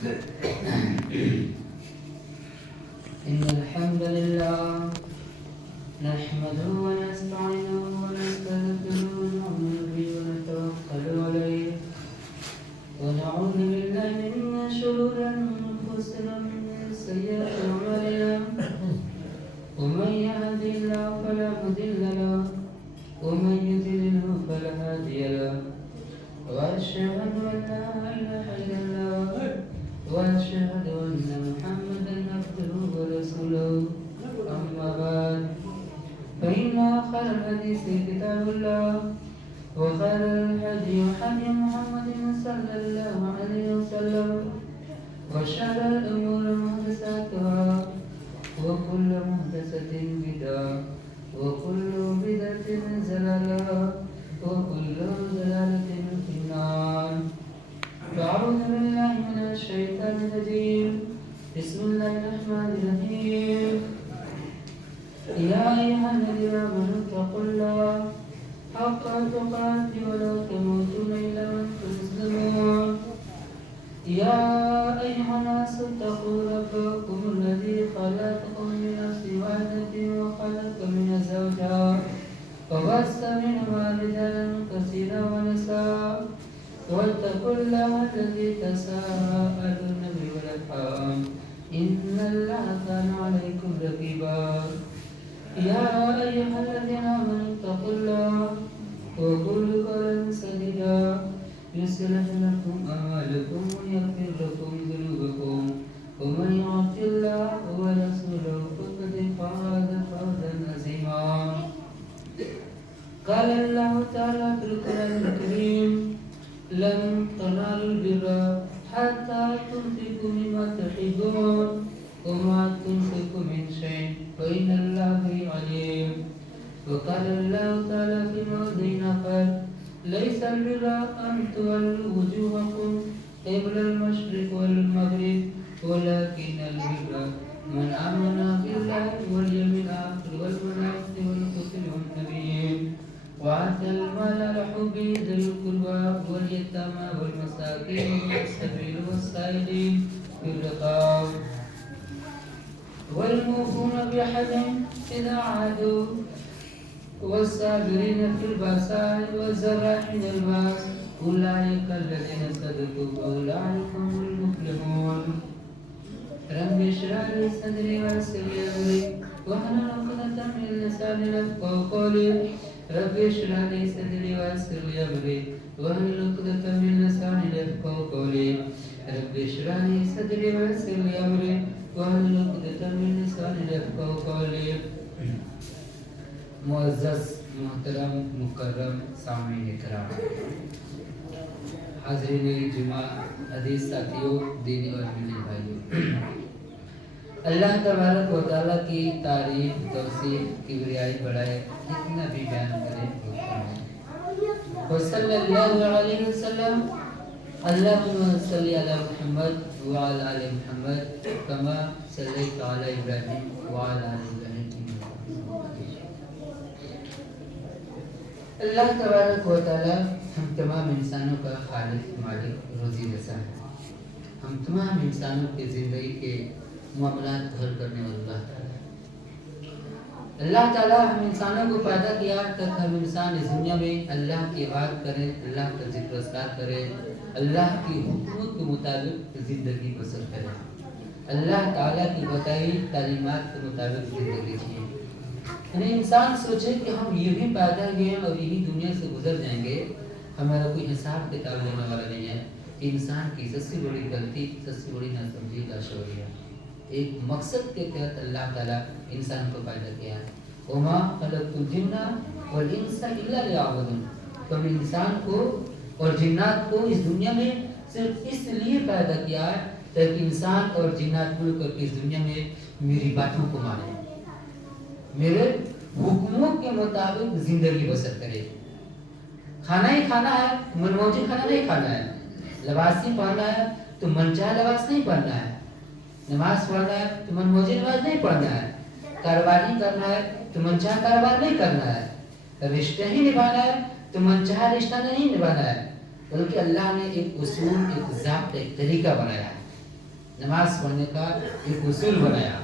إن الحمد لله نحمده ونستعينه ونستغفره ونؤمن به ونتوكل عليه ونعوذ بالله من شرور أنفسنا ومن سيئات أعمالنا ومن يهد الله فلا مضل له ومن يضلل فلا هادي له وأشهد أن لا إله إلا الله وأشهد أن محمدا عبده ورسوله أما بعد فإن خير الحديث كتاب الله وخير الهدي هدي محمد صلى الله عليه وسلم وشر الأمور محدثاتها وكل محدثة بدعة وكل بدعة ضلالة وكل ضلالة في النار. فأعوذ بالله من الشيطان الرجيم. بسم الله الرحمن الرحيم. يا أيها الذين آمنوا اتقوا الله حق تقاته ولا تموتن إلا وأنتم مسلمون. يا أيها الناس اتقوا ربكم الذي خلقكم من نفس واحدة وخلق منها زوجها وبث منهما رجالا كثيرا ونساء واتقوا الله الذي تساءلون به والأرحام إن الله كان عليكم رقيبا. يا أيها الذين آمنوا اتقوا الله وقولوا قولا سديدا يصلح لكم أعمالكم ويغفر لكم ذنوبكم ومن يطع الله ورسوله فقد فاز فوزا عظيما. قال الله تعالى في القرآن الكريم لن تنالوا البر حتى تنفقوا مما تحبون وما تنفقوا من شيء فإن الله به عليم. وقال الله تعالى في موضع آخر ليس البر أن تولوا وجوهكم قبل المشرق والمغرب ولكن البر من آمن بالله واليوم الآخر والملائكة والكتب والنبيين وآتى المال على حبه ذوي القربى واليتامى والمساكين والسبيل والسائلين في الرقاب والموفون بعهدهم إذا عادوا والصابرين في البأساء والضراء حين البأس أولئك الذين صدقوا وأولئك هم المفلحون. رب اشرح لي صدري ويسر لي أمري واحلل عقدة من لساني يفقهوا قولي. رب اشرح لي صدري ويسر لي أمري واحلل عقدة من لساني يفقهوا قولي. رب اشرح لي صدري ويسر لي أمري واحلل عقدة من لساني يفقهوا قولي. معزز محترم مکرم سامعین کرام، حاضرین جمعہ، عزیز ساتھیوں، دینی اور ملی بھائیوں، اللہ تبارک و تعالیٰ کی تعریف، توصیف، کبریائی بڑھائے کتنا بھی بیان کرے وصلی اللہ علیہ وسلم. اللہم صلی علی محمد وعلی آل محمد کما صلیت علی ابراہیم وعلی آل ابراہیم. اللہ تبارک و تعالی ہم تمام انسانوں کا خالق، مالک، روزی رساں ہے. ہم تمام انسانوں کی زندگی کے معاملات حل کرنے والا اللہ تعالی. اللہ تعالی ہم انسانوں کو پیدا کیا تک ہم انسان اس دنیا میں اللہ کی عبادت کریں، اللہ کا ذکر اذکار کریں، اللہ کی حکموں کے مطابق زندگی بسر کریں، اللہ تعالی کی بتائی تعلیمات کے مطابق زندگی جئیں. یعنی انسان سوچے کہ ہم یہ بھی پیدا ہوئے ہیں اور یہی دنیا سے گزر جائیں گے، ہمارا کوئی حساب کتاب لینے والا نہیں ہے. انسان کی سب سے بڑی غلطی، سب سے بڑی ناسمجھی لاشعوری ہے. ایک مقصد کے تحت اللہ تعالیٰ انسان کو پیدا کیا ہے. وما خلقت الجن والانس الا لیعبدون. تو ہم انسان کو اور جنات کو اس دنیا میں صرف اس لیے پیدا کیا ہے تاکہ انسان اور جنات مل کر کے اس دنیا میں میری باتوں کو مانیں، میرے حکموں کے مطابق زندگی بسر کرے. کھانا ہی کھانا ہے، منموجی کھانا نہیں کھانا ہے. لباس ہی پہننا ہے تو من چاہے لباس نہیں پہننا ہے. نماز پڑھنا ہے تو منموجی نماز نہیں پڑھنا ہے. کاروبار ہی کرنا ہے تو من چاہے کاروبار نہیں کرنا ہے. رشتے ہی نبھانا ہے تو من چاہے رشتہ نہیں نبھانا ہے. بلکہ اللہ نے ایک اصول، ایک ضابطہ، ایک طریقہ بنایا ہے. नमाज पढ़ने का एक उसूल बनाया,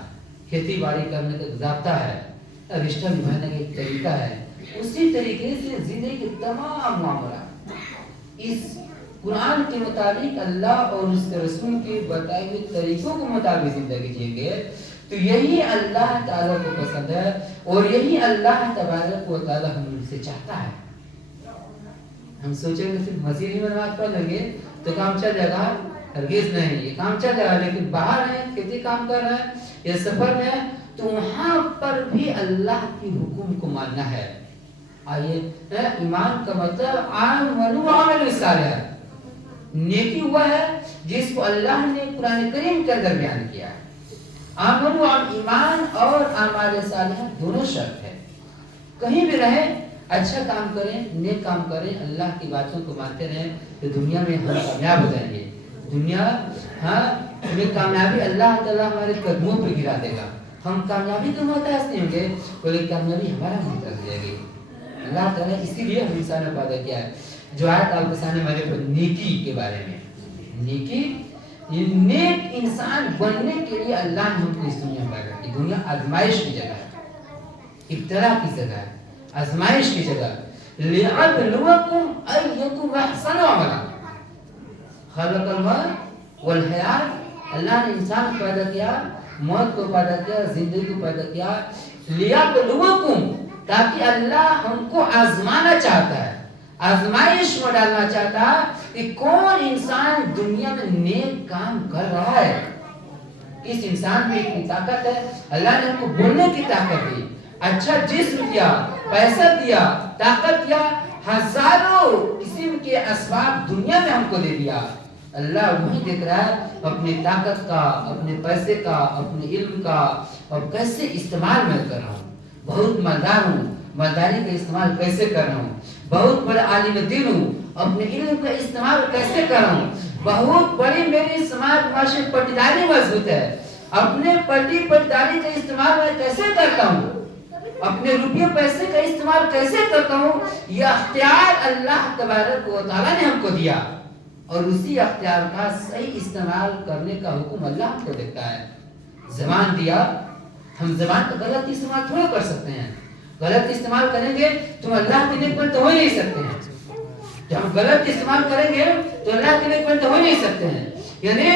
खेती बाड़ी करने का ज़ाब्ता है, रिश्ता निभाने का एक तरीका है। उसी तरीके से जिंदगी के तमाम मामला इस कुरान के मुताबिक अल्लाह और उसके रसूल के बताए हुए तरीकों के मुताबिक जिंदगी जिएंगे तो यही अल्लाह ताला को पसंद है और यही अल्लाह तबारक व तआला हमसे चाहता है। हम सोचेंगे सिर्फ मस्जिद में नमाज पढ़ लेंगे तो काम चल जाएगा, हरगिज़ नहीं। ये काम चल जाएगा, लेकिन बाहर है, खेती काम कर रहे हैं या सफर में है तो वहां पर भी अल्लाह की हुक्म को मानना है। आइए, ईमान का मतलब आमल सालिह, नेकी हुआ है जिसको अल्लाह ने कुरान करीम के अंदर बयान किया है। आमल ईमान और आमाल सालिह दोनों शर्त है। कहीं भी रहे अच्छा काम करें, नेक काम करें, अल्लाह की बातों को मानते रहें तो दुनिया में हम कामयाब हो जाएंगे। दुनिया में कामयाबी अल्लाह ताला हमारे कदमों पर गिरा देगा। हम कामयाबी तो मुहताज नहीं होंगे, बल्कि कामयाबी हमारा मुहताज हो जाएगी। अल्लाह ताला इसीलिए हम इंसान ने पैदा किया है। जो आयत आपके सामने हमारे पर नेकी के बारे में, नेकी, नेक इंसान बनने के लिए अल्लाह ने हमको इस दुनिया में पैदा की। दुनिया आजमाइश की जगह है, इब्तिला की जगह है, आजमाइश की जगह। लिअब्लुवकुम अय्युकुम अहसनु अमला, खलक़ल मौत वल हयात। अल्लाह ने इंसान को पैदा किया, मौत को पैदा किया, जिंदगी को पैदा किया। लिअब्लुवकुम, ताकि अल्लाह हमको आजमाना चाहता है, आजमाइश में डालना चाहता है कि कौन इंसान दुनिया में नेक काम कर रहा है। इस इंसान में इतनी ताकत है, अल्लाह ने हमको बोलने की ताकत दी, अच्छा जिस्म दिया, पैसा दिया, ताकत दिया, हजारों किस्म के असबाब दुनिया में हमको दे दिया। अल्लाह वही देख रहा है अपनी ताकत का, अपने पैसे का, अपने इल्म का और कैसे इस्तेमाल मैं कर रहा हूँ। बहुत मालदार हूँ, मालदारी का इस्तेमाल कैसे कर रहा हूँ। बहुत बड़ा आलिम दीन हूँ, अपने इल्म का इस्तेमाल कैसे कर रहा हूँ। बहुत बड़ी मेरी समाज माशरे पट्टीदारी मजबूत है, अपने पट्टीदारी का इस्तेमाल मैं कैसे करता हूँ, अपने रुपये पैसे का इस्तेमाल कैसे करता हूँ। यह अख्तियार अल्लाह तबारक व तआला ने हमको दिया और उसी अख्तियार का सही इस्तेमाल करने का हुक्म अल्लाह हमको देता है। ज़बान दिया, हम ज़बान का गलत इस्तेमाल थोड़ा कर सकते हैं। गलत इस्तेमाल करेंगे तो अल्लाह के नेक बंद तो हो ही नहीं सकते हैं। जब हम गलत इस्तेमाल करेंगे तो अल्लाह के नेक बंद तो हो नहीं सकते हैं। यानी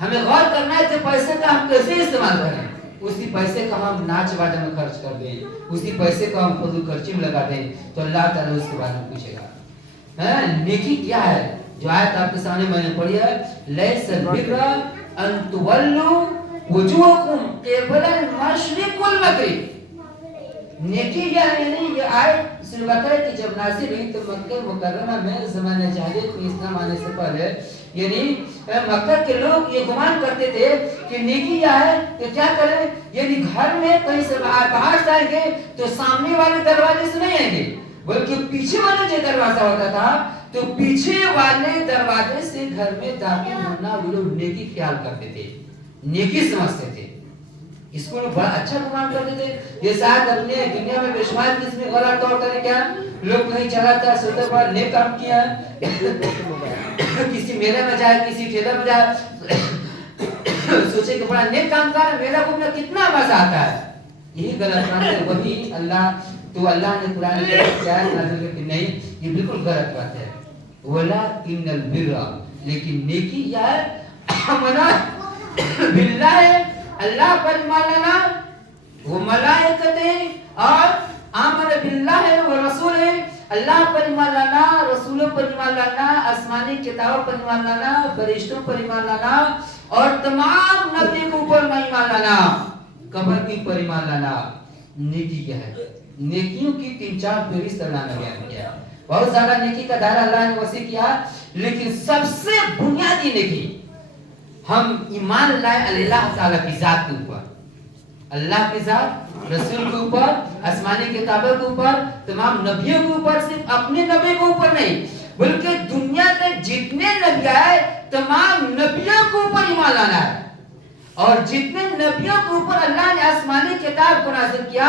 हमें गौर करना है कि पैसे का हम कैसे इस्तेमाल करें। उसी पैसे का हम नाच बाजा में खर्च कर दें, उसी पैसे का हम फजूल खर्ची में लगा दें तो अल्लाह ताला उसके बारे में पूछेगा। नेकी क्या है? जो आयत आपके सामने मैंने पढ़ी है, लैसल बिर्रा अन तुवल्लू वुजूहकुम क़िबलल मशरिक़ वल मग़रिब। नेकी क्या है? यानी ये आयत सिर्फ बताए कि जब नाज़िल हुई तो मक्का मुकर्रमा में ज़माने जाहिलियत में इस्लाम आने से पहले यानी मक्का के लोग ये गुमान करते थे कि नेकी क्या है तो क्या करें, यानी घर में कहीं से बाहर जाएंगे तो सामने वाले दरवाजे से नहीं आएंगे, बल्कि पीछे वाला जो दरवाजा होता था तो पीछे वाले दरवाजे से घर में दाखिल होना वो लोग नेकी ख्याल करते थे, नेकी समझते थे। इसको लोग बड़ा अच्छा गुमान करते थे। ये शायद अपने दुनिया में बेशुमार किस्म गलत तौर तरीका लोग कहीं चला था, सोचते पर नेक काम किया, किसी मेले में जाए, किसी ठेला में जाए, सोचे कि बड़ा नेक काम कर, मेला घूमना कितना मजा आता है। यही गलत बात है। वही अल्लाह ने कुरान में क्या नाज़िल की नहीं, ये बिल्कुल गलत बात है। वलाकिन्नल बिर्रा, लेकिन नेकी क्या है? आमना बिल्लाह, अल्लाह पर ईमान लाना, वो मलाइकते और आमन बिल्लाह व रसूल, अल्लाह पर ईमान लाना, रसूलों पर ईमान लाना, आसमानी किताबों पर ईमान लाना, फरिश्तों पर ईमान लाना और तमाम नबी के ऊपर ईमान लाना, कब्र की पर ईमान लाना। नेकी क्या है? नेकियों की 3-4 फहरिस्त अल्लाह ने बयान किया। बहुत ज्यादा नेकी का दायरा अल्लाह ने वसी किया, लेकिन सबसे बुनियादी नेकी हम ईमान लाए अल्लाह ताला की जात के ऊपर, अल्लाह की जात, रसूल के ऊपर, आसमानी किताबों के ऊपर, तमाम नबियों के ऊपर, सिर्फ अपने नबी के ऊपर नहीं बल्कि दुनिया में जितने नबी आए तमाम नबियों के ऊपर ईमान लाना है। और जितने नबियों के ऊपर अल्लाह ने आसमानी किताब को नाज़िल किया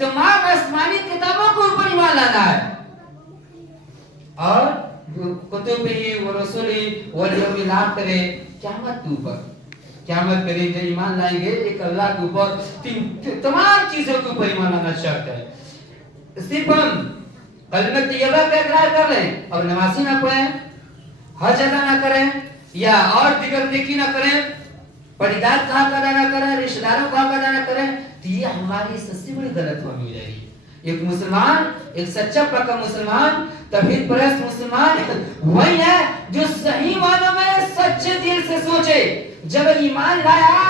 तमाम आसमानी किताबों के ऊपर ईमान लाना है। और कुतुबी व रसूली वल यौमिल आखिर, क़यामत के ऊपर, क़यामत के दिन जो ईमान लाएंगे एक अल्लाह के ऊपर तमाम चीजों के ऊपर ईमान लाना शर्त है। सिर्फ हम कलमे तैयबा का इकरार कर लें और नमाज़ी ना पढ़ें, हज अदा ना करें या और दिगर नेकी ना करें, पढ़ीदार का हक अदा ना करें, रिश्तेदारों का हक अदा ना करें, तो ये हमारी सबसे बड़ी गलतफहमी हो जाएगी। एक मुसलमान, एक सच्चा पक्का मुसलमान, तौहीद परस्त मुसलमान वही है जो सही मानों में सच्चे दिल से सोचे। जब ईमान लाया,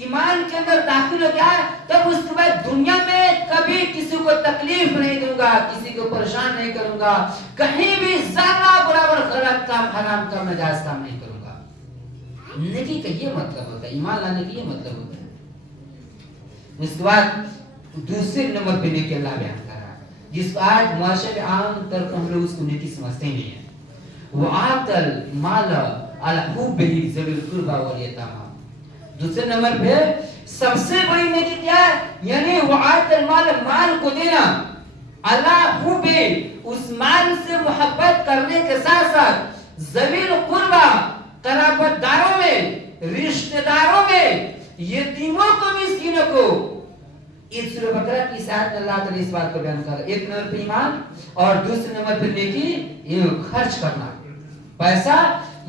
ईमान के अंदर दाखिल हो गया, तब उसके बाद दुनिया में कभी किसी को तकलीफ नहीं दूंगा, किसी को परेशान नहीं करूंगा, कहीं भी ज़रा बराबर गलत काम, हराम काम, नाजायज काम नहीं करूंगा। नेकी का ये मतलब होता है, ईमान लाने का ये मतलब होता है। उसके बाद दूसरे नंबर पे नेकी अल्लाह बयान कर रहा है, जिसको आज मुआशरे आम तौर पर हम लोग उसको नेकी समझते ही नहीं है। वो आतल माल अला हुब्बिही ज़िल कुर्बा वल यतामा। दूसरे नंबर पे सबसे बड़ी नेकी क्या है? यानी वो आतल माल, माल को देना, अला हुब्बी, उस माल से मोहब्बत करने के साथ साथ ज़िल कुर्बा, कराबतदारों में, रिश्तेदारों में, यतीमों को, मिस्कीनों को। इस सूरह बकरा की आयत में अल्लाह ताला इस बात को बयान कर रहा है। एक नंबर पे ईमान और दूसरे नंबर पे नेकी, ये खर्च करना पैसा।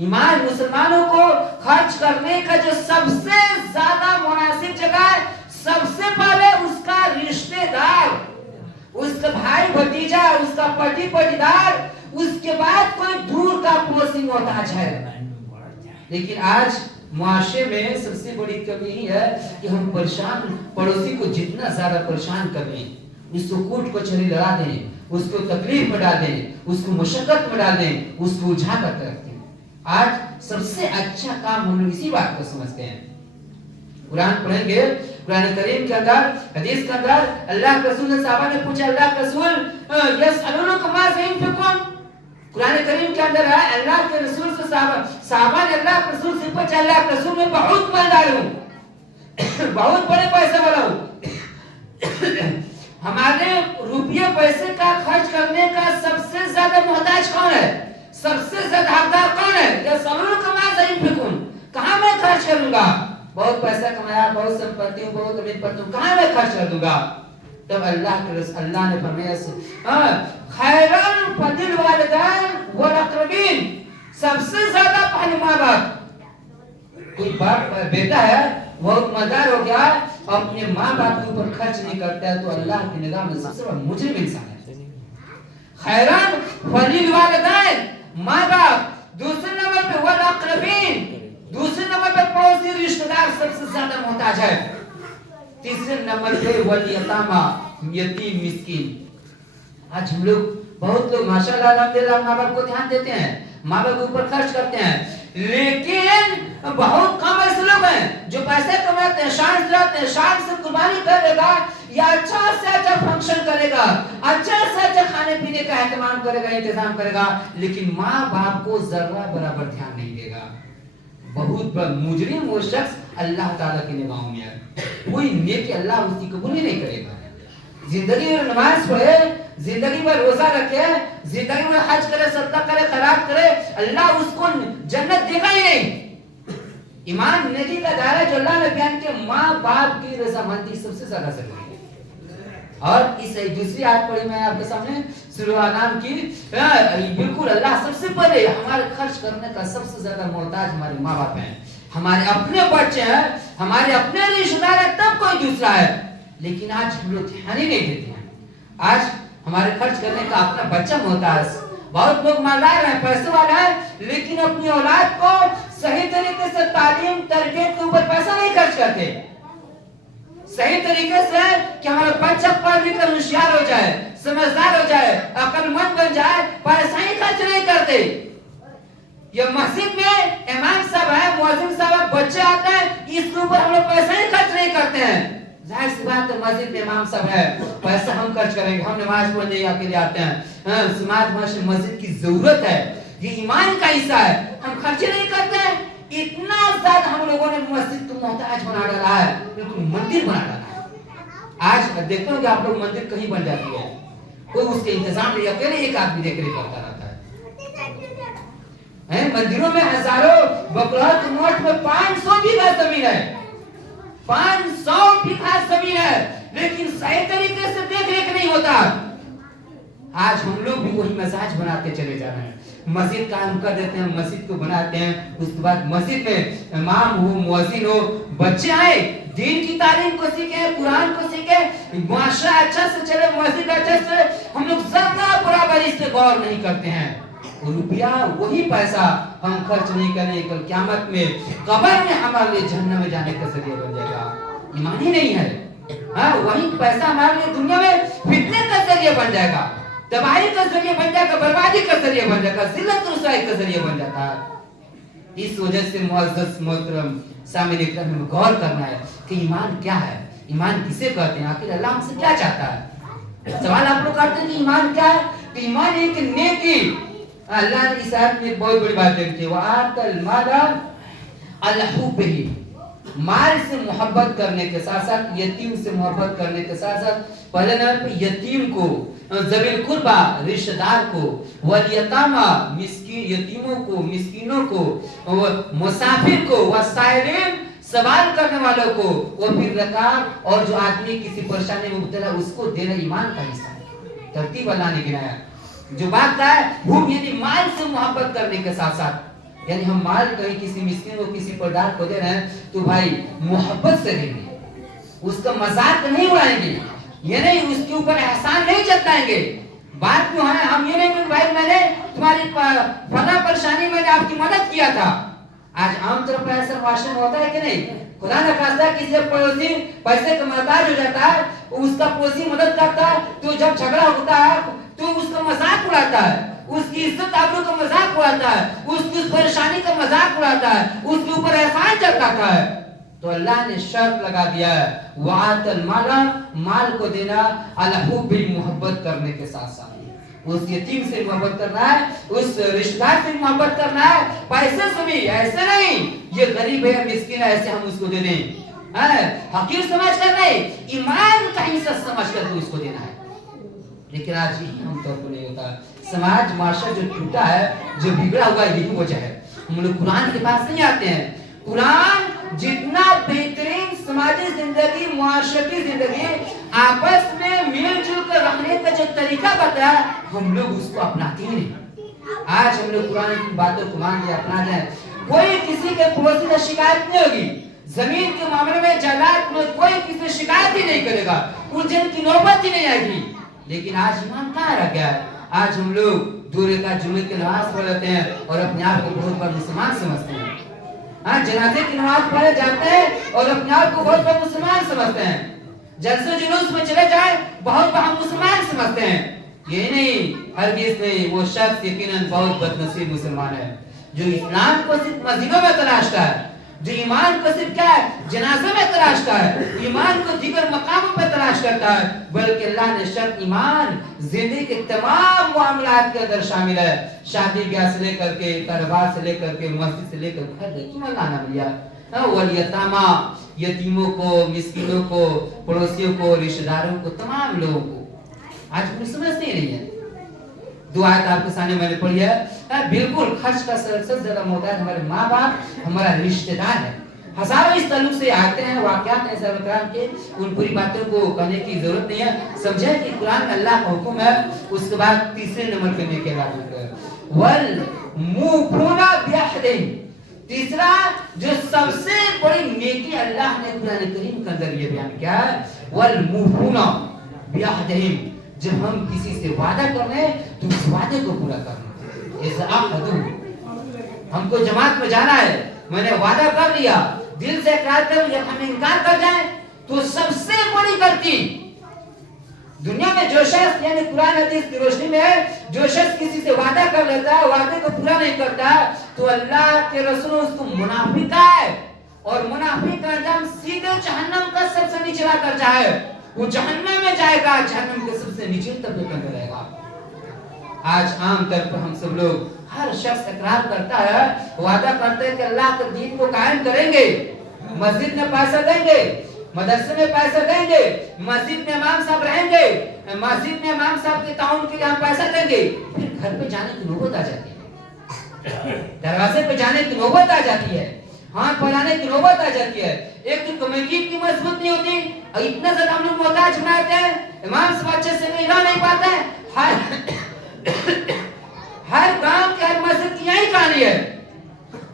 ईमान मुसलमानों को खर्च करने का जो सबसे ज्यादा मुनासिब जगह है, सबसे पहले उसका रिश्तेदार, उसका भाई भतीजा, उसका पति पटीदार, उसके बाद कोई दूर का पड़ोसी मोहताज है। लेकिन आज मुआशरे में सबसे बड़ी कमी ही है कि हम परेशान, पड़ोसी को जितना ज्यादा परेशान करें, उसको कोर्ट कचहरी लड़ा दें, उसको तकलीफ में डाल दें, उसको मुशक्कत में डाल दें, उसको उलझा कर रखते हैं। आज सबसे अच्छा काम हम लोग इसी बात को समझते हैं। कुरान पढ़ेंगे, कुरान करीम के अंदर, हदीस के अंदर अल्लाह के रसूल ने सहाबा ने पूछा, अल्लाह के रसूल यसअलूनका माज़ा युनफिकून। कुरान करीम के अंदर है, अल्लाह के रसूल से सहाबा ने अल्लाह के रसूल से पूछा, अल्लाह के रसूल मैं बहुत मालदार हूँ, बहुत बड़े पैसे वाला हूँ, हमारे रुपये पैसे का खर्च करने का सबसे ज्यादा मोहताज कौन है, सबसे ज्यादा हकदार कौन है? यसअलूनका माज़ा युनफिकून, कहाँ मैं खर्च करूंगा? बहुत पैसा कमाया, बहुत संपत्ति हूँ, बहुत अमीर पद हूँ, कहाँ मैं खर्च कर दूंगा? तब अल्लाह ने फरमाया, खैरन फदिल वालिदैन वल अक़रबीन, सबसे ज्यादा पहले माँ बाप। कोई बाप बेटा है बहुत मजेदार हो गया, अपने माँ बाप के ऊपर खर्च नहीं करता है, तो अल्लाह की निगाह में सबसे बड़ा मुजरिम इंसान है। खैरन फदिल वालिदैन, माँ बाप, दूसरे नंबर पे वल अक़रबीन, दूसरे नंबर पे पड़ोसी रिश्तेदार सबसे ज्यादा मोहताज है, तीसरे नंबर पे वल यतामा, यतीम मिस्कीन। आज हम लोग, बहुत लोग माशाअल्लाह अल्हम्दुलिल्लाह माँ बाप को ध्यान देते हैं, माँ बाप के ऊपर खर्च करते हैं, लेकिन बहुत कम ऐसे लोग हैं जो पैसे कमाते हैं, शान दिलाते हैं, शान से कुर्बानी करेगा या अच्छा से अच्छा फंक्शन करेगा, अच्छा से अच्छा खाने पीने का एहतमाम करेगा, इंतजाम करेगा, लेकिन माँ बाप को जरा बराबर ध्यान नहीं देगा। बहुत बड़ा मुजरिम वो शख्स अल्लाह ताला की निगाहों में है, कोई नेकी अल्लाह उसकी कबूल ही नहीं करेगा। जिंदगी में नमाज पढ़े, जिंदगी में रोजा रखे, जिंदगी में हज करे, सदका करे, खैरात करे, अल्लाह उसको जन्नत देगा ही नहीं। ईमान नेकी का दायरा जो अल्लाह ने बयान किया, माँ बाप की रज़ामंदी सबसे ज्यादा जरूरी है। और इस दूसरी आयत पढ़ी मैं आपके सामने सूरह अनाम की, बिल्कुल अल्लाह सबसे पहले हमारे खर्च करने का सबसे ज्यादा मोहताज हमारे माँ बाप हैं, हमारे अपने बच्चे हैं, हमारे अपने रिश्तेदार हैं, तब कोई दूसरा है। लेकिन आज हम लोग ध्यान ही नहीं देते हैं। आज हमारे खर्च करने का अपना बच्चा मोहताज, बहुत लोग मालदार हैं, पैसे वाला है, लेकिन अपनी औलाद को सही तरीके से तालीम तरबियत के ऊपर पैसा नहीं खर्च करते। सही तरीके से कि हमारा बच्चा पढ़ लिख कर होशियार हो जाए, समझदार हो जाए, अक्लमंद बन जाए, पैसा ही खर्च नहीं करते। ये मस्जिद में इमाम साहब है, मुअज्जिन साहब, बच्चे आते हैं, इसके ऊपर हम लोग पैसा ही खर्च नहीं करते हैं। जाहिर सी बात है, मस्जिद में इमाम साहब है, पैसा हम खर्च करेंगे, हम नमाज पढ़ने अकेले आते हैं, समाज में मस्जिद की जरूरत है, ये ईमान का हिस्सा है, हम खर्च नहीं करते हैं। इतना ज्यादा हम लोगों ने मस्जिद को मोहताज बना डाला है, बिल्कुल मंदिर बना डाला है। आज देखते होंगे आप लोग, मंदिर कहीं बन जाती है, कोई उसके इंतजाम नहीं, अकेले एक आदमी देख रेख करता रहता है। मंदिरों में हजारों बकरौत नोट में 500 बीघा जमीन है, 500 बीघा जमीन है, लेकिन सही तरीके से देख रेख नहीं होता। आज हम लोग भी वही मजाज बनाते चले जा रहे हैं, मस्जिद कायम कर देते हैं, मस्जिद को बनाते हैं, उसके बाद मस्जिद में इमाम हो, मुअज्जिन हो, बच्चे आए दीन की तालीम को सीखे, कुरान को सीखे, माशरा अच्छा से चले, मस्जिद अच्छा से, हम लोग जरा बराबर इस पे गौर नहीं करते हैं। रुपया वही पैसा हम खर्च नहीं करें, कल क़यामत में कब्र में हमारे लिए जहन्नम में जाने का जरिया बन जाएगा। ईमान ही नहीं है, हाँ, वही पैसा हमारे लिए दुनिया में फितने का जरिया बन जाएगा, तबाही का जरिया बन जाएगा, बर्बादी का जरिया बन जाएगा, जिल्लत रुसवाई का जरिया बन जाता है। इस वजह से मुअज़्ज़ज़ मोहतरम सामने में गौर करना है कि ईमान क्या है, ईमान किसे कहते हैं, आखिर अल्लाह हमसे क्या चाहता है। सवाल आप लोग करते हैं कि ईमान क्या है, तो ईमान एक नेकी। अल्लाह ने इस आयत में एक बहुत बड़ी बात लिखी है, वआतल माला अला हुब्बिही, माल से मोहब्बत करने के साथ साथ यतीम से मोहब्बत करने के साथ साथ पहले नंबर पे यतीम को, ज़वील कुर्बा रिश्तेदार को, वल यतामा मिस्कीन यतीमों को, मिस्कीनों को, मुसाफिर को, वसाइलिन सवाल करने वालों को, और फिर रकाब और जो आदमी किसी परेशानी में मुब्तला उसको देना ईमान का हिस्सा है। तरतीब अल्लाह ने गिनाया जो बात है वो यानी माल से मोहब्बत करने के साथ साथ, यानी हम माल कहीं किसी मिस्किन को किसी परदार को दे रहे हैं तो भाई मोहब्बत से देंगे, उसका मजाक नहीं उड़ाएंगे, ये नहीं उसके ऊपर एहसान नहीं जताएंगे। बात क्यों है, हम ये नहीं कि भाई मैंने तुम्हारी फला परेशानी में आपकी मदद किया था। आज आमतौर पर ऐसा वाशन होता है कि नहीं, खुदा न खास्ता किसी पड़ोसी पैसे का मोहताज हो जाता है, उसका पड़ोसी मदद करता है तो जब झगड़ा होता है तो उसका मजाक उड़ाता है, उसकी इज्जत आबरू का मजाक उड़ाता है, उसकी उस परेशानी का मजाक उड़ाता है, उसके ऊपर एहसान जताता है। तो अल्लाह ने शर्त लगा दिया है वआतल माला, माल को देना अला हुब्बी मोहब्बत करने के साथ साथ उस यतीम से मोहब्बत करना है, उस रिश्तेदार से मोहब्बत करना है, पैसे से भी ऐसे नहीं ये गरीब है मिस्किन है ऐसे हम उसको दे दें, हकीर समझ कर नहीं, ईमान का हिस्सा समझ कर उसको देना है। लेकिन आज यही हम तौर पर नहीं होता, समाज माशरा जो टूटा है, जो बिगड़ा हुआ यही वजह है। हम लोग कुरान के पास नहीं आते हैं। कुरान जितना बेहतरीन समाजी जिंदगी, मुआशरती जिंदगी, आपस में मिलजुल कर रहने का जो तरीका बताया हम लोग उसको अपनाते ही नहीं। आज हम लोग कुरान की बातों को मान के अपना जाए, कोई किसी के पड़ोसी से शिकायत नहीं होगी, जमीन के मामले में जायदाद में कोई किसी से शिकायत ही नहीं करेगा, उलझन की नौबत ही नहीं आएगी। लेकिन आज ईमान कहाँ रह गया है? आज हम लोग दूर का जुमे की नमाज पढ़ लेते हैं और अपने आप को बहुत बड़ा मुसलमान समझते हैं। हाँ, जनाजे की नमाज पढ़े जाते हैं और अपने आप को बहुत बड़ा मुसलमान समझते हैं। जलसे जुलूस में चले जाए बहुत बड़ा मुसलमान समझते हैं। ये नहीं, हरगिज़ नहीं, वो शख्स यकीनन बहुत बदनसीब मुसलमान है जो इस्लाम को सिर्फ मस्जिदों में तलाशता है, जो ईमान को सिर्फ क्या है जनाजे में तलाशता है, ईमान को दीगर मकामों पर तलाश करता है, बल्कि अल्लाह ने शर्त ईमान जिंदगी के तमाम मामलात के अंदर शामिल है। शादी ब्याह से लेकर के, कारोबार से लेकर के, मस्जिद से लेकर घर क्यों अल्लाह ने लिया। वल यतामा यतीमों को, मिस्किनों को, पड़ोसियों को, रिश्तेदारों को, तमाम लोगों को आज कोई समझते ही नहीं है। दो आयत आपके सामने मैंने पढ़ी है, बिल्कुल खर्च का सबसे ज्यादा मोहताज हमारे माँ बाप, हमारा रिश्तेदार है। हजारों इस ताल्लुक से आते हैं, वाक़यात हैं इस कुरान के, उन पूरी बातों को कहने की जरूरत नहीं है। समझे कि कुरान में अल्लाह का हुक्म है, उसके बाद तीसरे नंबर पे नेकी का वल मुफूना बिअहदिही, तीसरा जो सबसे बड़ी नेकी अल्लाह ने कुरान करीम के अंदर ये बयान किया है, वल मुफूना बिअहदिही, जब हम किसी से वादा कर रहे हैं तो उस वादे को पूरा करना। इस अहदु, हमको जमात में जाना है, मैंने वादा कर लिया, दिल से इकरार कर लिया, हम इनकार कर जाए तो सबसे बड़ी गलती दुनिया में जो शख्स, यानी कुरान हदीस की रोशनी में जो शख्स किसी से वादा कर लेता है, वादे को पूरा नहीं करता, तो अल्लाह के रसूल उसको मुनाफिक है, और मुनाफिक का अंजाम सीधे जहन्नम का सबसे निचला दर्जा है, वो जहन्नम में जाएगा, जहन्नम के सबसे नीचे तबके में रहेगा। आज आम तौर पर हम सब लोग, हर शख्स इकरार करता है, वादा करते हैं कि अल्लाह के दीन को कायम करेंगे, मस्जिद में पैसा देंगे, मदरसे में पैसा देंगे, मस्जिद में इमाम साहब रहेंगे, मस्जिद में इमाम साहब के ताउन के लिए हम पैसा देंगे, फिर घर पे जाने की नौबत आ जाती है। दरवाजे पे जाने की नौबत आ जाती है, हाथ फैलाने की नौबत आ जाती है। एक तो कमेटी इतनी मजबूत नहीं होती और इतना ज्यादा हम लोग मोहताज बनाते हैं, इमाम साहब अच्छे से नहीं रह पाते हैं। हर गांव के हर मस्जिद की यही कहानी है,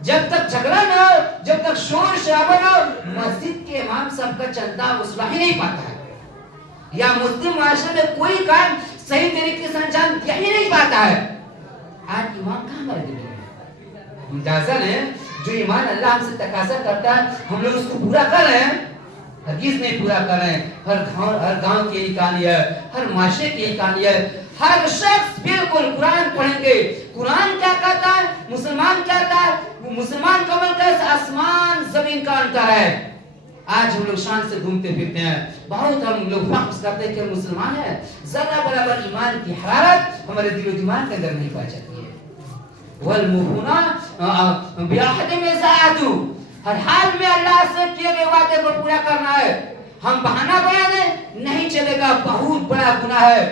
जब तक झगड़ा न हो, जब तक शोर शराबा न हो, मस्जिद के इमाम साहब का चंदा वसूला ही नहीं पाता है, या मुस्लिम माशरे में कोई काम सही तरीके से अंजाम दिया ही नहीं पाता है। आज ईमान कहाँ मर गए? मुमताज़ है जो ईमान अल्लाह हमसे तकाजा करता है, हम लोग उसको पूरा कर रहे हैं? हरगिज़ नहीं पूरा कर रहे हैं। हर गांव की कहानी है, हर माशरे की कहानी है। हर शख्स बिल्कुल कुरान पढ़ेंगे, कुरान क्या कहता है, मुसलमान क्या कहता है, मुसलमान का अमल कैसे, आसमान जमीन का अंतर है। आज हम लोग शान से घूमते फिरते हैं, बहुत हम लोग फख्र करते हैं कि हम मुसलमान हैं, जरा बराबर ईमान की हरारत हमारे दिलो दिमाग के अंदर नहीं पाई जाती है। वल मुफूना बिअहदिहिम इज़ा हर हाल में अल्लाह से किए गए वादे को पूरा करना है। हम बहाना बयाने नहीं चलेगा, बहुत बड़ा गुनाह है,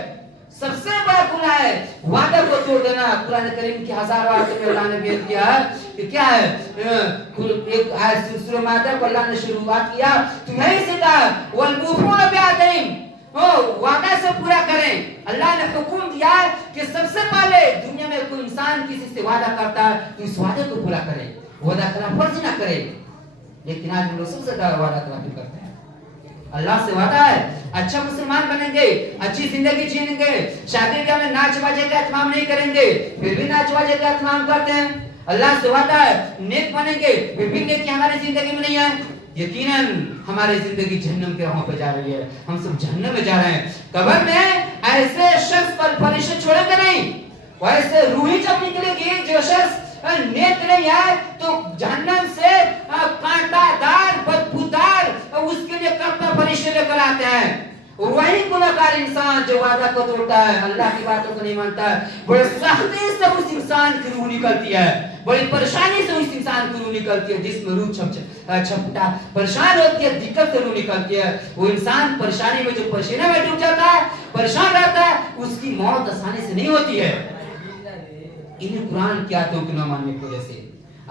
सबसे बड़ा गुनाह है वादे को तोड़ देना। कुरान करीम की हजारों आयतों में अल्लाह ने बयान किया है कि क्या है, एक आयत सूरह माइदा को अल्लाह ने शुरुआत किया, तुम्हें से कहा वल मुफूना बिअहदिहिम, वादा से पूरा करें। अल्लाह ने हुक्म दिया कि सबसे पहले दुनिया में कोई इंसान किसी से वादा करता है तो इस वादे को पूरा करे, वादा खिलाफवर्जी ना करे। लेकिन आज हम लोग सबसे ज्यादा वादा खिलाफी करते हैं। अल्लाह से वादा है अच्छा मुसलमान बनेंगे, अच्छी जिंदगी जिएंगे, शादी ब्याह में नाच बाजे का एहतमाम नहीं करेंगे, फिर भी नाच बाजे का एहतमाम करते हैं। अल्लाह से वादा है नेक बनेंगे, फिर भी नेकी हमारी जिंदगी में नहीं है। यकीनन हमारी जिंदगी जहन्नम के राहों पे जा रही है, हम सब जहन्नम में जा रहे हैं। कब्र में ऐसे शख्स पर फरिश्ते छोड़ेंगे नहीं, वैसे रूह ही जब निकलेगी जो शख्स नेक नहीं है तो जहन्नम से कांटादार बदबूदार उसके लिए कब्र फरिश्ते लेकर आते हैं। वही गुनहगार इंसान जो वादा को तोड़ता है, अल्लाह की बातों को नहीं मानता है, बड़े सख्ती से उस इंसान की रूह निकलती है, बड़ी परेशानी से उस इंसान की रूह निकलती है, जिसमें रूह छपटा परेशान होती है, दिक्कत से रूह निकलती है। वो इंसान परेशानी में जो पसीने में डूब जाता है, परेशान रहता है, उसकी मौत आसानी से नहीं होती है इन्हीं कुरान की आयतों को न मानने की वजह से।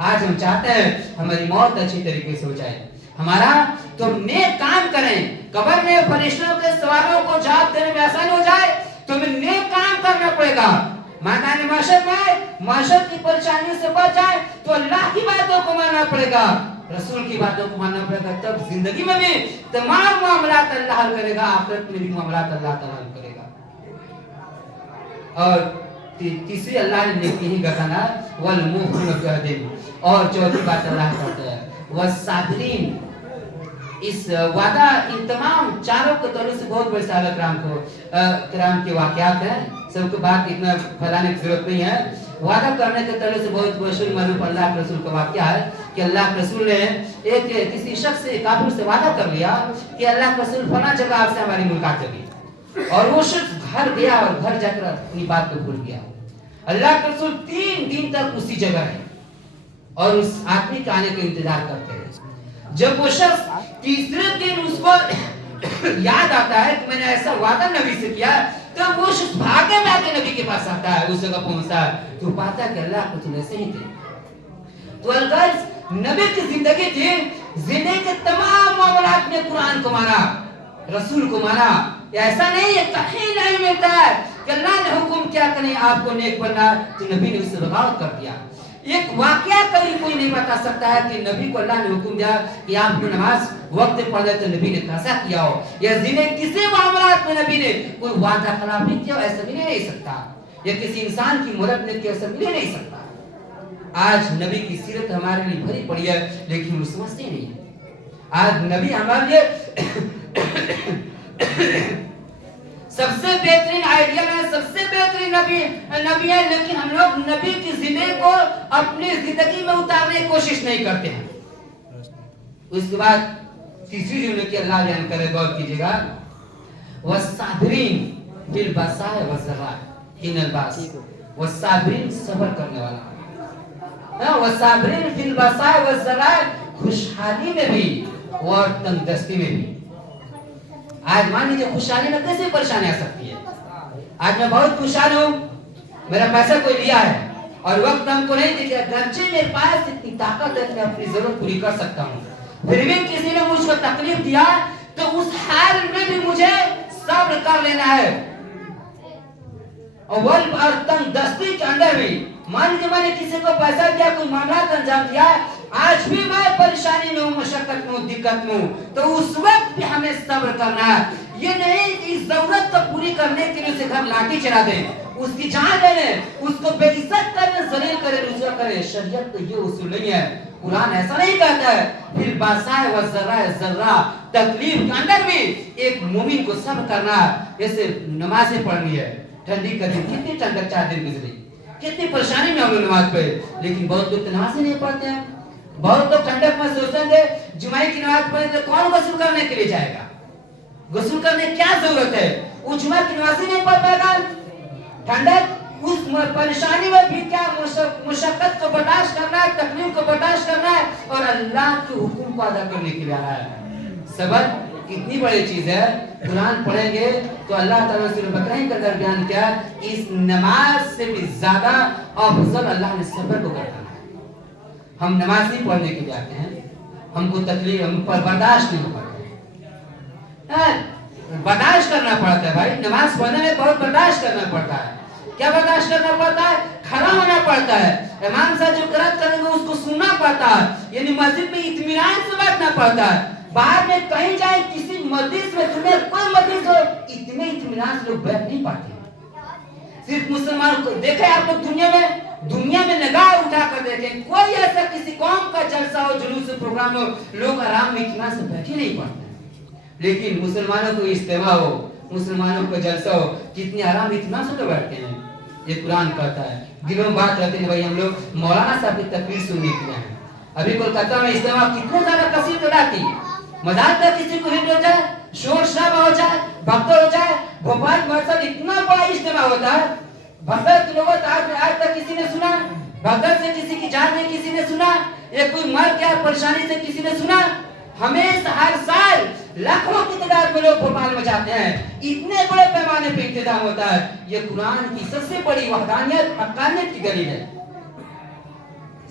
आज हम चाहते हैं हमारी मौत अच्छी तरीके से हो जाए, हमारा तो नेक काम करें, कब्र में फरिश्तों के सवालों को जवाब देने में आसान हो जाए तो हमें नेक काम करना पड़ेगा। मैदान महशर में महशर की परेशानी से बच जाए तो अल्लाह की बातों को मानना पड़ेगा, रसूल की बातों को मानना पड़ेगा, तब जिंदगी में भी तमाम मामलात अल्लाह हल करेगा, आखिरत में भी मामलात अल्लाह ताला हल करेगा। और तीसरी अल्लाह ने यही बताना वल मुफूना बिअहदिहिम, और चौथी बात अल्लाह कहता है वस्साबिरीन। इस वादा इन तमाम चारों के तरफ से बहुत बड़े साहब किराम के वाकयात हैं, सबके बात इतना फैलाने की जरूरत नहीं है। वादा करने के तरफ से बहुत मशहूर मालूम अल्लाह के रसूल का वाकया है कि अल्लाह के रसूल ने एक किसी शख्स से काफिर से वादा कर लिया कि अल्लाह के रसूल फला जगह आपसे हमारी मुलाकात होगी, और वो शख्स घर गया और घर जाकर अपनी बात को भूल गया। अल्लाह के रसूल 3 दिन तक उसी जगह है और उस आदमी के आने का इंतजार करते हैं। जब वो शख्स तीसरे दिन उसको याद आता है कि मैंने ऐसा वादा नबी से किया, तो वो शख्स भागे भागे नबी के पास आता है, उस जगह पहुंचता है तो पाता है कि अल्लाह के रसूल ऐसे ही थे। तो अलगर्ज नबी की जिंदगी थी, जिंदगी के तमाम मामलात में कुरान को माना, रसूल को माना। ऐसा नहीं है, कहीं नहीं मिलता है कि अल्लाह ने हुक्म किया कि नहीं आपको नेक बनना तो नबी ने उससे बगावत कर दिया। एक वाकया कहीं कोई नहीं बता सकता है कि नबी को अल्लाह ने हुक्म दिया कि आप नमाज वक्त पे पढ़ ले तो नबी ने कैसा किया हो, या जिन्हें किसी मामलात में नबी ने कोई वादा खिलाफ नहीं किया, ऐसा भी नहीं सकता, या किसी इंसान की मदद नहीं की, ऐसा भी नहीं सकता। आज नबी की सीरत हमारे लिए भरी पड़ी है लेकिन वो समझते नहीं है। आज नबी हमारे लिए सबसे बेहतरीन आइडियल है, सबसे बेहतरीन नबी है, लेकिन हम लोग नबी की जिंदगी को अपनी जिंदगी में उतारने की कोशिश नहीं करते हैं। उसके बाद तीसरी जो कि अल्लाह बयान करे, गौर कीजिएगा, वस्साबिरीन बिल बसाए वज़रा हिनल बास, वस्साबिरीन सब्र करने वाला, वस्साबिरीन बिल बसाए वज़रा, खुशहाली में भी और तंगदस्ती में भी। आज मान लीजिए खुशहाली में कैसे परेशानी आ सकती है। आज मैं बहुत खुशहाल हूँ, मेरा पैसा कोई लिया है, اور وقت ہم کو نہیں دکھا، گرچہ میرے پاس اتنی طاقت ہے کہ میں اپنی ضرورت پوری کر سکتا ہوں، پھر بھی کسی نے مجھ کو تکلیف دیا تو اس حال میں بھی مجھے صبر کر لینا ہے۔ اور تنگ دستی کے اندر بھی مان کے میں نے کسی کو پیسہ دیا، کوئی معاملات انجام دیا، آج بھی میں پریشانی میں ہوں، مشقت میں ہوں، دقت میں ہوں، تو اس وقت بھی ہمیں صبر کرنا ہے۔ یہ نہیں کہ ضرورت کو پوری کرنے کے لیے اسے گھر لاٹھی چلا دیں، اس کی جان لے لیں، اس کو بے عزت کریں، ذلیل کریں، رسوا کریں۔ شریعت تو یہ اصول نہیں ہے، قرآن ایسا نہیں کہتا ہے۔ پھر باسائے و ذرائے ذرہ تکلیف کے اندر بھی ایک مومن کو صبر کرنا ہے۔ جیسے نمازیں پڑھنی ہے، ٹھنڈی کا دن، کتنی ٹھنڈک 4 دن گزری، کتنی پریشانی میں ہم لوگ نماز پڑھے، لیکن بہت لوگ نماز ہی نہیں پڑھتے ہیں۔ بہت لوگ ٹھنڈک میں سوچیں گے جمعہ کی نماز پڑھیں تو کون غسل کرنے کے لیے جائے گا، غسل کرنے کیا ضرورت ہے، وہ جمعہ کی نماز ہی نہیں پڑھ پائے گا۔ ٹھنڈک اس پریشانی میں بھی کیا مشقت کو برداشت کرنا ہے، تکلیف کو برداشت کرنا ہے اور اللہ کے حکم کو ادا کرنے کے لیے آنا ہے۔ صبر کتنی بڑی چیز ہے، قرآن پڑھیں گے تو اللہ تعالیٰ نے سورہ بقرہ کے اندر بیان کیا، اس نماز سے بھی زیادہ افضل اللہ نے صبر کو کرنا ہے۔ ہم نماز نہیں پڑھنے کے لیے آتے ہیں، ہم کو تکلیف ہم پر برداشت نہیں ہو پاتا ہے، برداشت کرنا پڑتا ہے۔ بھائی نماز پڑھنے میں بہت برداشت کرنا پڑتا ہے۔ کیا برداشت کرنا پڑتا ہے؟ کھڑا ہونا پڑتا ہے، امام صاحب جو قرات کریں گے اس کو سننا پڑتا ہے، یعنی مسجد میں اطمینان سے بیٹھنا پڑتا ہے۔ باہر میں کہیں جائیں، کسی مجلس میں، تمہیں کوئی مجلس ہو، اتنے اطمینان سے لوگ بیٹھ نہیں پاتے۔ صرف مسلمان کو دیکھیں آپ لوگ دنیا میں نگاہ اٹھا کر دیکھیں، کوئی ایسا کسی قوم کا جلسہ ہو، جلوس پروگرام ہو، لوگ آرام میں اطمینان سے بیٹھ ہی نہیں پاتے۔ لیکن مسلمانوں کو اجتماع ہو، مسلمانوں کو جلسہ ہو، کتنی آرام اطمینان سے تو بیٹھتے ہیں۔ یہ قرآن کہتا ہے۔ دنوں میں بات کرتے ہیں بھائی ہم لوگ مولانا صاحب کی تقریر سننے کے لیے ہیں، ابھی کولکاتہ میں اجتماع کتنے زیادہ کثیر اڑاتی، مزاق کا کسی کو ہٹ ہو جائے، شور شرابہ ہو جائے، بھگدڑ ہو جائے۔ بھوپال مرسل اتنا بڑا اجتماع ہوتا ہے، بھگدڑ کے لوگوں آج تک کسی نے سنا، بھگدڑ سے کسی کی جان نہیں کسی نے سنا، یا کوئی مر گیا پریشانی سے کسی نے سنا۔ ہمیشہ ہر سال لاکھوں کی تعداد میں لوگ بھوپال میں جاتے ہیں، اتنے بڑے پیمانے پہ انتظام ہوتا ہے۔ یہ قرآن کی سب سے بڑی وحدانیت، حقانیت کی دلیل ہے۔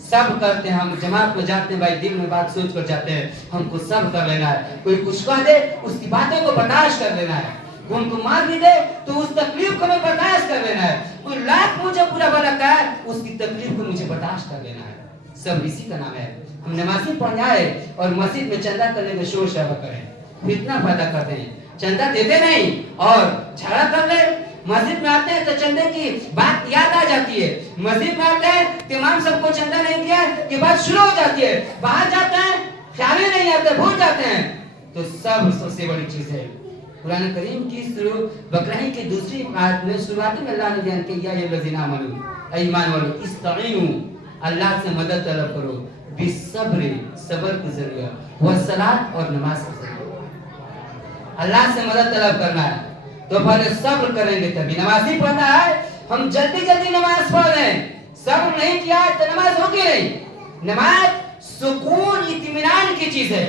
صبر کرتے ہیں، ہم جماعت میں جاتے ہیں بھائی، دل میں بات سوچ کر جاتے ہیں، ہم کو صبر کر لینا ہے۔ کوئی کچھ کہہ دے اس کی باتوں کو برداشت کر لینا ہے، ان کو مار بھی دے تو اس تکلیف کو ہمیں برداشت کر لینا ہے۔ کوئی لاکھ مجھے برا بھلا کہے، اس کی تکلیف کو مجھے برداشت کر لینا ہے۔ صبر اسی کا نام ہے۔ ہم نمازی پڑھنے آئے اور مسجد میں چندہ کرنے میں شور شرابہ کریں، فتنہ پیدا کرتے ہیں، چندہ دیتے نہیں اور جھگڑا کر لیں۔ مسجد میں آتے ہیں تو چندے کی بات یاد آ جاتی ہے، مسجد میں آتے ہیں کہ امام سب کو چندہ نہیں دیا کہ بات شروع ہو جاتی ہے، باہر جاتے ہیں خیال ہی نہیں آتے، بھول جاتے ہیں۔ تو صبر سب سے بڑی چیز ہے۔ قرآن کریم کی سورہ بقرہ کی دوسری آیت میں شروعات میں اللہ نے بیان کیا، یا الذین آمنوا، ایمان والو، استعینوا، اللہ سے مدد طلب کرو، بالصبر، صبر کے ذریعہ، والصلاۃ، اور نماز کے ذریعہ۔ اللہ سے مدد طلب کرنا ہے تو پہلے صبر کریں گے تبھی۔ نماز ہی پڑھنا ہے، ہم جلدی جلدی نماز پڑھ رہے ہیں، صبر نہیں کیا تو نماز ہوگی نہیں۔ نماز سکون اطمینان کی چیز ہے،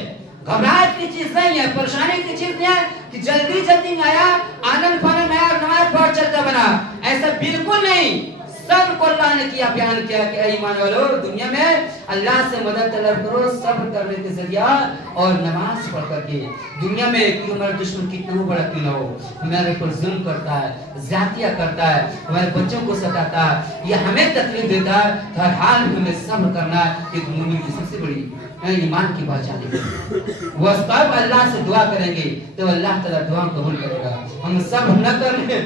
گھبراہٹ کی چیز نہیں ہے، پریشانی کی چیز نہیں ہے کہ جلدی جلدی آیا، آنند فانند آیا، نماز پڑھ چلتا بنا، ایسا بالکل نہیں۔ صبر کو اللہ نے کیا بیان کیا کہ اے ایمان والو، دنیا میں اللہ سے مدد طلب کرو صبر کرنے کے ذریعہ اور نماز پڑھ کر کے۔ دنیا میں کہ ہمارا دشمن کتنا ہو بڑا کیوں نہ ہو، ہمارے پر ظلم کرتا ہے، زیادتیاں کرتا ہے، ہمارے بچوں کو ستاتا ہے، یا ہمیں تکلیف دیتا ہے، ہر حال میں ہمیں صبر کرنا ہے۔ ایک مومن کی سب سے بڑی ایمان کی پہچان ہے۔ وہ تب اللہ سے دعا کریں گے تو اللہ تعالیٰ دعا قبول کرے گا۔ ہم صبر نہ کریں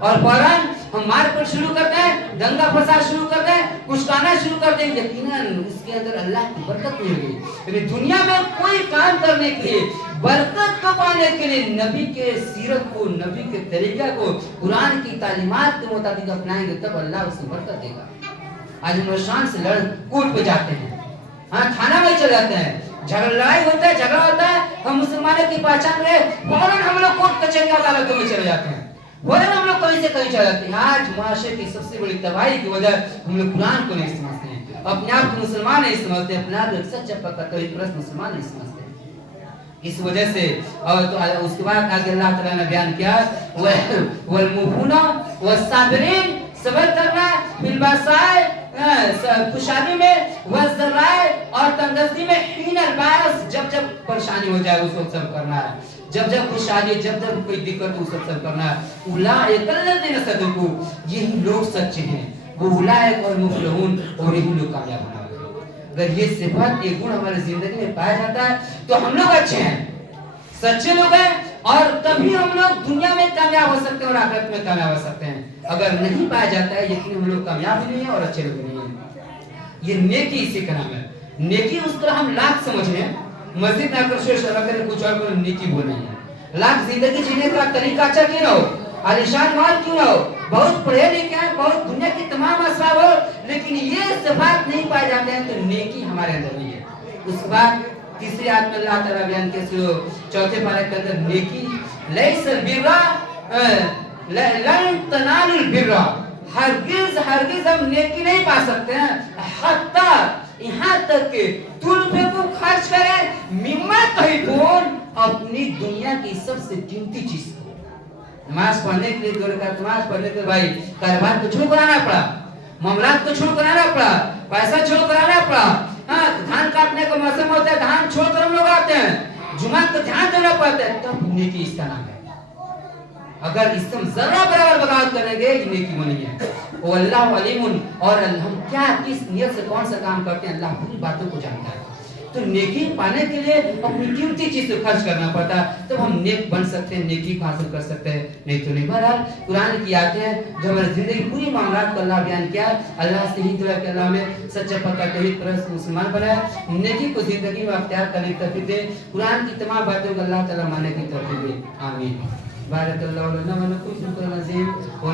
اور فوراً ہم مار پر شروع کرتے ہیں، دنگا فساد شروع کرتے ہیں، کچھ کہنا شروع کرتے ہیں، یقیناً اس کے اندر اللہ کی برکت نہیں ہوگی۔ یعنی دنیا میں کوئی کام کرنے کے لیے، برکت کو پانے کے لیے نبی کے سیرت کو، نبی کے طریقہ کو، قرآن کی تعلیمات کے مطابق اپنائیں گے تب اللہ اسے برکت دے گا۔ آج ہم شان سے لڑ کوٹ پہ جاتے ہیں، ہاں تھانہ میں چلے جاتے ہیں، لڑائی ہوتا ہے، جھگڑا ہوتا ہے، ہم مسلمانوں کی پہچان میں فوراً ہم لوگ کوٹ کچہری عدالتوں میں چلے جاتے ہیں، فوراً ہم لوگ کہیں سے کہیں چلے جاتے ہیں۔ آج معاشرے کی سب سے بڑی تباہی کی وجہ ہم لوگ قرآن کو نہیں سمجھتے ہیں، اپنے آپ کو مسلمان نہیں سمجھتے، اپنے آپ کو ایک سچا پکا توحید پرست مسلمان نہیں سمجھتے۔ اس وجہ سے اور تو اس کے بعد آگے اللہ تعالیٰ نے بیان کیا، والموفون والصابرین، صبر کرنا फिलबसाए खुशहाली में, वज़राए और तंगस्ती में, हीन अलबास जब जब परेशानी हो जाए उस वक्त सब करना है, जब जब खुशहाली, जब जब कोई दिक्कत हो सब करना है। उलाइकल्लज़ीना सदक़ू, यही लोग सच्चे हैं, वो उलाइक और मुफ़लिहून, और यही लोग कामयाब होने वाले हैं। अगर ये सिफत, ये गुण हमारी जिंदगी में पाया जाता है तो हम लोग अच्छे हैं, सच्चे लोग हैं, और तभी हम लोग दुनिया में कामयाब हो सकते हैं और आखिरत में कामयाब हो सकते हैं। अगर नहीं पाया जाता है यकीन हम लोग कामयाब भी नहीं है और अच्छे लोग नहीं है। ये नेकी इसी का नाम है। नेकी उस तरह हम लाख समझ लें, मस्जिद ना कर कुछ और को नेकी बोले हैं। लाख जिंदगी जीने का तरीका अच्छा क्यों ना हो, आलिशान माल क्यों ना हो, बहुत पढ़े लिखे हैं, बहुत दुनिया की तमाम असबाब हो, लेकिन ये सिफात नहीं पाए जाते हैं तो नेकी हमारे अंदर नहीं है। उसके बाद तीसरी आयत में अल्लाह ताला बयान के चौथे पारे के अंदर नेकी, लैसल बिर्रा लन तनालुल बिर्रा, हरगिज हरगिज हम नेकी नहीं पा सकते हैं, हत्ता यहाँ तक कि तुनफिकू खर्च करें मिम्मा तहिबून, अपनी दुनिया की सबसे कीमती चीज को। नमाज पढ़ने के लिए 2 रकात नमाज पढ़ने के भाई कारोबार को छोड़ कराना पड़ा, मामलात को छोड़ कराना पड़ा, पैसा छोड़ कराना पड़ा। हाँ, धान काटने का मौसम होता है, धान छोड़कर हम लोग आते हैं, जुमा को ध्यान देना पड़ता है, तब नेकी इसका नाम है। अगर इसमें जरा बराबर बगावत करेंगे ये नेकी वो नहीं है। वो अल्लाह अलीमुन, और हम क्या किस नियत से कौन सा काम करते हैं अल्लाह पूरी बातों को जानता है। तो नेकी पाने के लिए अपनी कीमती चीज से खर्च करना पड़ता है, तब हम नेक बन सकते हैं, नेकी को हासिल कर सकते हैं, नहीं तो नहीं। बहरहाल कुरान की आयतें हैं जो हमारी जिंदगी पूरी मामलात को अल्लाह बयान किया। अल्लाह से ही दुआ कि अल्लाह में सच्चा पक्का तौहीद परस्त मुसलमान बनाए, नेकी को जिंदगी में अख्तियार करने की तौफीक दे, कुरान की तमाम बातों को अल्लाह ताला मानने की तौफीक दे, आमीन। बारकल्लाहु लना व लकुम, शुक्रान अज़ीम व